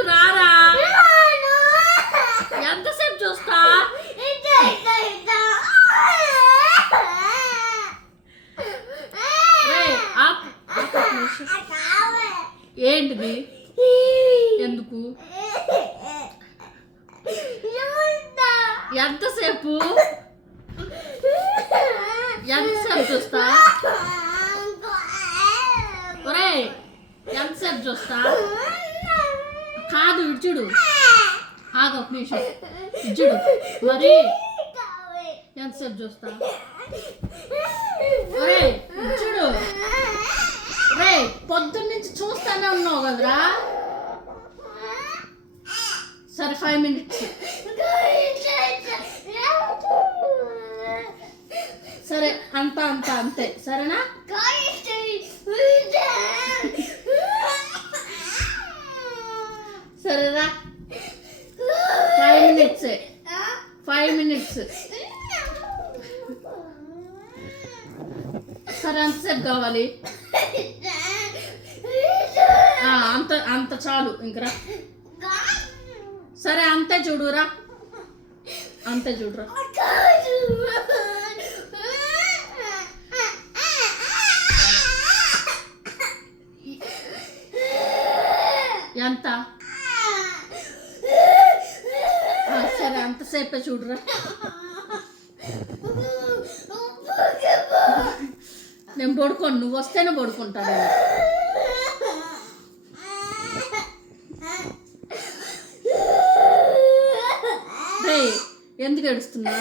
చూడు రారా. ఎంతసేపు చూస్తా? ఏంటిది? ఎందుకు? ఎంతసేపు ఎంతసేపు చూస్తా? ఒరే ఎంతసేపు చూస్తా? కాదు ఇచ్చుడు. ఆగు ఒక నిమిషం. ఇచ్చుడు మరి ఎంతసేపు చూస్తా? ఒరే ఇచ్చుడు. రే పొద్దున్నుంచి చూస్తానే ఉన్నావు కదరా. సరే 5 minutes. సరే అంతే సరేనా? సరేరా 5 minutes. 5 minutes. సరే ఎంతసేపు కావాలి? అంత చాలు ఇంకరా. సరే అంతే చూడురా. ఎంత? సరే అంతసేపే చూడురా. నేను పడుకోను, నువ్వు వస్తేనే పడుకుంటాను. ఎందుకు ఏడుస్తున్నా?